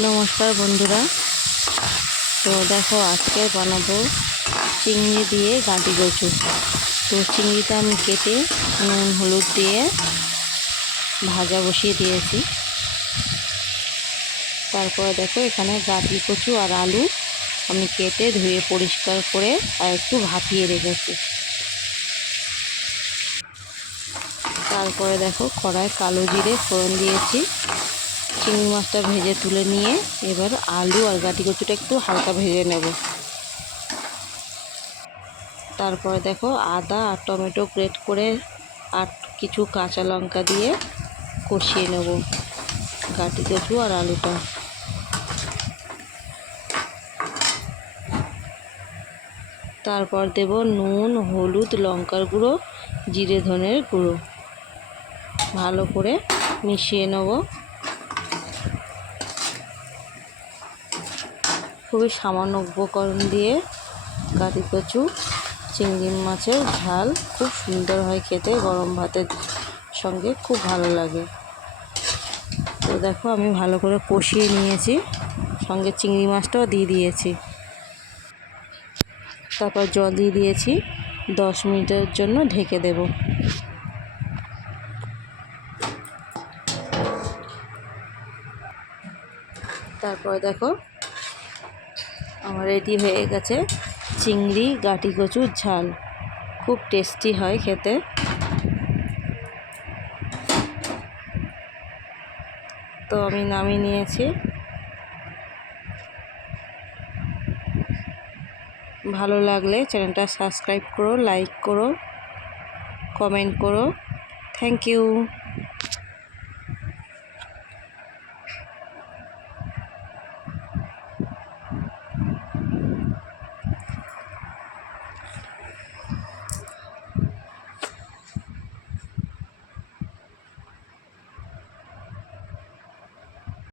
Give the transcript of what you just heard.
নমস্কার বন্ধুরা। তো দেখো, আজকে বানাবো চিংড়ি দিয়ে গাঁটি কচু। তো চিংড়িটা আমি কেটে নুন, হলুদ দিয়ে ভাজা বসিয়ে দিয়েছি। তারপরে দেখো, এখানে গাঁটি কচু আর আলু আমি কেটে ধুয়ে পরিষ্কার করে আর একটু ভাপিয়ে রেখেছি। তারপরে দেখো, কড়ায় কালো জিরে ফোড়ন দিয়েছি। চিংড়ি মাছটা ভেজে তুলে নিয়ে এবার আলু আর গাটি কচুটা একটু হালকা ভেজে নেব। তারপরে দেখো আদা আর টমেটো গ্রেট করে আর কিছু কাঁচা লঙ্কা দিয়ে কষিয়ে নেব গাটি কচু আর আলুটা। তারপর দেব নুন, হলুদ, লঙ্কার গুঁড়ো, জিরে ধনের গুঁড়ো। ভালো করে মিশিয়ে নেব। খুবই সামান্য উপকরণ দিয়ে গাটি কচু, চিংড়ি মাছের ঝাল খুব সুন্দর হয় খেতে, গরম ভাতের সঙ্গে খুব ভালো লাগে। তো দেখো, আমি ভালো করে কষিয়ে নিয়েছি, সঙ্গে চিংড়ি মাছটাও দিয়ে দিয়েছি। তারপর জল দিয়ে দিয়েছি, দশ মিনিটের জন্য ঢেকে দেব। তারপর দেখো আমার রেডি হয়ে গেছে। চিংড়ি, গাটি কচুর ঝাল। খুব টেস্টি হয় খেতে। তো আমি নামিয়ে নিয়েছি। ভালো লাগলে চ্যানেলটা সাবস্ক্রাইব করো লাইক করো কমেন্ট করো। Thank you